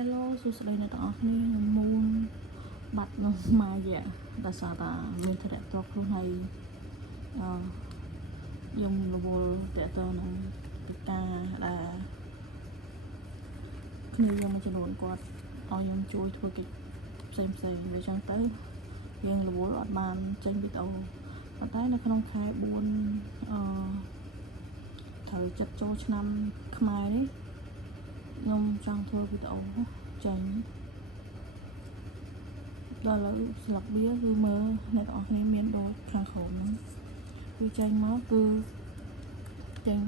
Hello សួស្តីអ្នកទាំងអស់គ្នាខ្ញុំមូនបាត់នោះម៉ាយ៉ាដោយសារតែមានធ្លាក់តខ្លួនហើយខ្ញុំរវល់តទៅនឹងពីការដែលគ្នាយើងមួយចំនួនគាត់ឲ្យខ្ញុំជួយធ្វើកិច្ចផ្សេងដូច្នេះទៅយើងរវល់អត់បានចេញវីដេអូប៉ុន្តែនៅក្នុងខែ4ត្រូវចិត្តចូលឆ្នាំខ្មែរនេះខ្ញុំចង់ធ្វើវីដេអូចេញដល់ឥឡូវស្លាកវាគឺមើលអ្នកទាំងអស់គ្នាមានដូចខាងក្រោមហ្នឹងគឺចេញមកគឺចេញ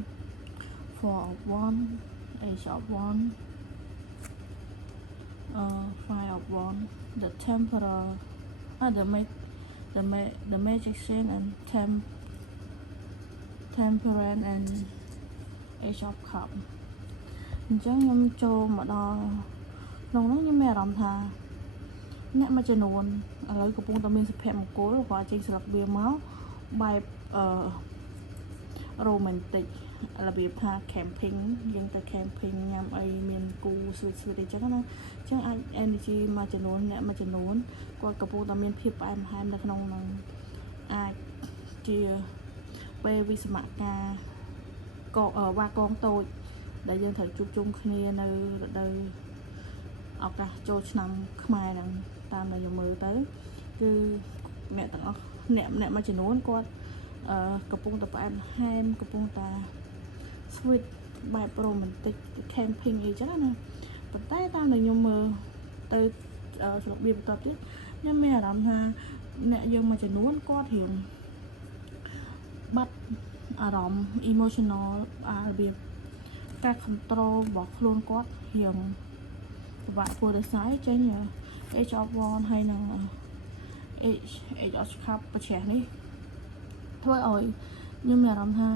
4 of 1 Ace of 1 5 of 1 the temperor the magician and temperance and Ace of cup អញ្ចឹងខ្ញុំចូលមកដល់ក្នុងនោះខ្ញុំមានអារម្មណ៍ថាអ្នកមួយចំនួនឥឡូវកំពុងតែមានសុភមង្គលគាត់ចេញស្លាកវាមកបែបromantic របៀបថា camping យើងទៅ camping ញ៉ាំអីមានគូស្វីតអញ្ចឹងណាអញ្ចឹងអាច energy មួយចំនួនអ្នកមួយចំនួនគាត់កំពុងតែមានភាពផ្អែមល្ហែមនៅក្នុងនឹងអាចជាពេលវិស្សមការវ៉ាកងតូចដែលយើងត្រូវជួបជុំគ្នានៅរដូវឱកាសចូលឆ្នាំខ្មែរហ្នឹងតាមដែលខ្ញុំមើលទៅគឺអ្នកទាំងអស់អ្នកមួយចំនួនគាត់កំពុងតែផ្អែមល្ហែមកំពុងតែ sweet បែប romantic camping អីចឹងណាប៉ុន្តែតាមដែលខ្ញុំមើលទៅស្រុកវាបន្តទៀតខ្ញុំមានអារម្មណ៍ថាអ្នកយើងមួយចំនួនគាត់រៀងបាត់អារម្មណ៍ emotional របៀបការ control របស់ខ្លួនគាត់រៀងពិបាកធ្វើដោយសារចេញ Age of 1ហើយនឹង Age of cup ប្រឆេះនេះធ្វើឲ្យខ្ញុំមានអារម្មណ៍ថា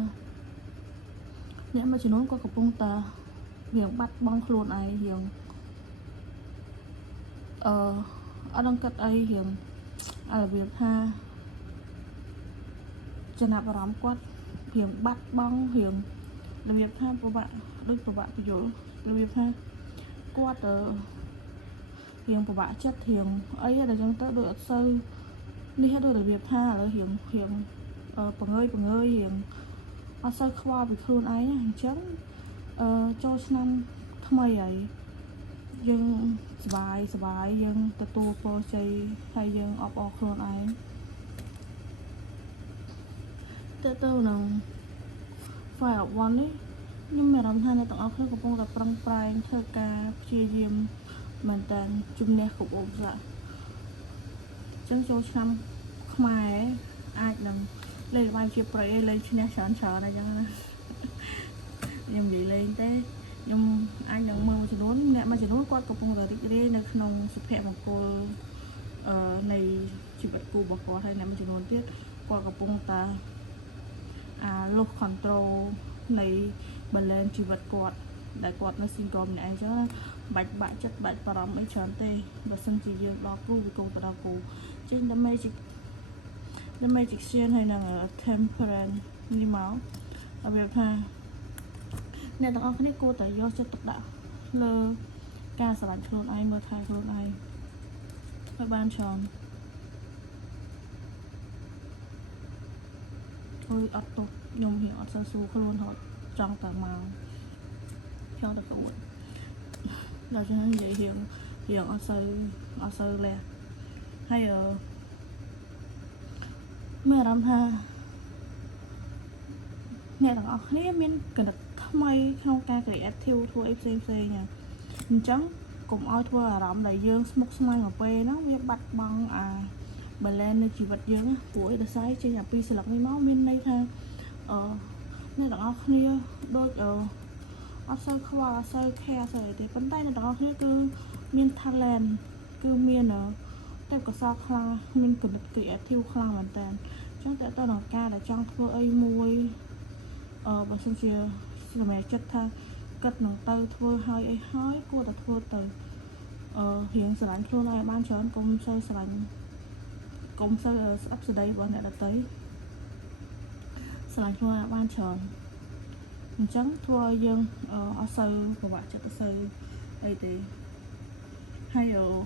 អ្នកមួយចំនួនគាត់កំពុងតែរៀងបាត់បង់ខ្លួនឯងរៀងអត់ដឹងគិតអីរៀងរបៀបថាចំណាប់អារម្មណ៍គាត់រៀងបាត់បង់រៀងរបៀបថាពិបាកដូចពិបាកពយល់របៀបថាគាត់រៀងពិបាកចិត្តរៀងអីដែលចឹងទៅដូចអត់សូវនេះដូចរបៀបថាឥឡូវរៀងបង្ងើយរៀងអត់សូវខ្វល់ពីខ្លួនឯងអញ្ចឹងចូលឆ្នាំថ្មីហើយយើងសប្បាយយើងទទួលពរជ័យហើយយើងអបអរខ្លួនឯងទៅនឹង Fire of One នេះខ្ញុំមានអារម្មណ៍ថាអ្នកទាំងអស់គ្នាកំពុងតែប្រឹងប្រែងធ្វើការព្យាយាមមែនតើជំនះគ្រប់ឧបសគ្គអញ្ចឹងចូលឆ្នាំខ្មែរអាចនឹងលេងល្បែងជាប្រៃលេងឈ្នះច្រើនអញ្ចឹងណាខ្ញុំនិយាយលេងទេខ្ញុំអាចនឹងមើលមួយចំនួនអ្នកមួយចំនួនគាត់កំពុងតែរីករាយនៅក្នុងសុភមង្គលនៃជីវិតគូរបស់គាត់ហើយអ្នកមួយចំនួនទៀតគាត់កំពុងតែlose control នៃ balance ជីវិតគាត់ដែលគាត់នៅ single ម្នាក់ឯងចឹងបាច់បាក់ចិត្តបាច់បារម្ភអីច្រើនទេបើសិនជាយើងដល់គូវាគង់ទៅដល់គូចេញ the magician ហើយនឹង temperance នេះមករបៀបថាអ្នកទាំងអស់គ្នាគួរតែយកចិត្តទុកដាក់លើការស្រឡាញ់ខ្លួនឯងមើលថែខ្លួនឯងឲ្យបានច្រើនអើយអត់ទុកខ្ញុំរៀងអត់សូវស្រួលខ្លួនហត់ចង់តែមកចង់តែក្អួតដល់ចឹងនិយាយរៀងអត់សូវលះហើយមានអារម្មណ៍ថាអ្នកទាំងអស់គ្នាមានកណិតថ្មីក្នុងការ creative ធ្វើអីផ្សេងអញ្ចឹងកុំឲ្យធ្វើអារម្មណ៍ដែលយើងស្មុគស្មាញមកពេលហ្នឹងវាបាត់បង់balance នៃជីវិតយើងព្រោះឯកសារចេញពីស្លឹកនេះមកមានន័យថាអ្នកទាំងអស់គ្នាដូចអត់សូវខ្វល់អត់សូវ care ស្អីទេប៉ុន្តែអ្នកទាំងអស់គ្នាគឺមាន talent គឺមានទេពកោសល្យខ្លាំងមានគំនិត creative ខ្លាំងមែនតើអញ្ចឹងតើតើក្នុងការដែលចង់ធ្វើអីមួយបើសិនជាសម្រាប់ចិត្តថាគិតនឹងទៅធ្វើឲ្យអីហើយគួរតែធ្វើទៅរៀងស្រឡាញ់ខ្លួនឯងបានច្រើនកុំសូវស្រឡាញ់កុំសូវស្ដាប់ស្ដីរបស់អ្នកដទៃស្រឡាញ់ខ្លួនឯងបានច្រើនអញ្ចឹងធ្វើឲ្យយើងអត់សូវពិបាកចិត្តអត់សូវអីទេ hay ở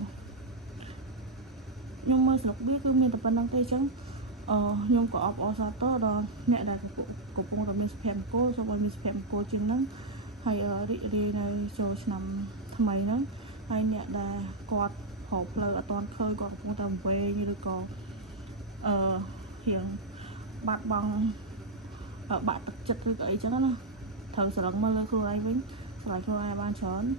nhưng mà lúc biết cứ mình tập ban đăng tay trắng nhưng có ở sao tốt đó mẹ là của phong là mình spam cô xong rồi mình spam cô trên nắng hay ở đi này cho nằm thay nắng hay mẹ là quạt hộp lời ở toàn khơi còn phong tầm về như được có hiện bạc bằng ở bạn tập chất với ấy cho nó thằng sẽ lắng mơ lên khơi ai vĩnh lại khơi ai ban chón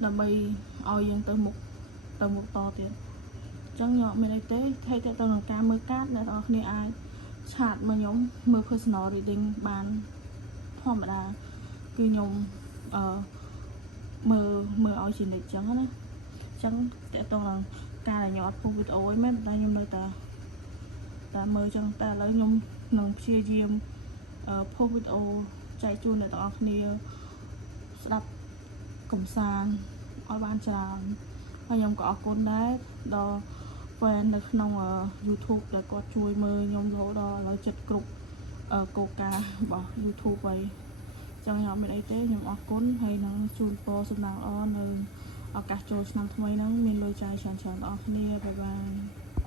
là mày oi dân từ một to tiền chẳng nhỏ mình tế thay cái tầng ca mới cát nữa đó này ai chặt mà nhóm mưa personal reading bàn thom đà cứ nhóm mưa oi chỉ để chẳng á chẳng cái tầng là ca là nhỏ phụ vịt ôi mấy ta nhóm nơi ta mơ chẳng ta lấy nhóm nông chia diêm phụ vịt ô chạy chun để tao kia đập cầm sàn ở ban tràហើយខ្ញុំក៏អរគុណដែរដល់ fan នៅក្នុង YouTube ដែលគាត់ជួយមើលខ្ញុំរហូតដល់ឥឡូវចិត្តគ្រប់កូការបស់ YouTube ហើយចឹងខ្ញុំមានអីទេខ្ញុំអរគុណហើយនឹងជូនពរសំណាងល្អនៅឱកាសចូលឆ្នាំថ្មីហ្នឹងមានលុយចាយច្រើនៗដល់អ្នកគ្នាបាយបាយ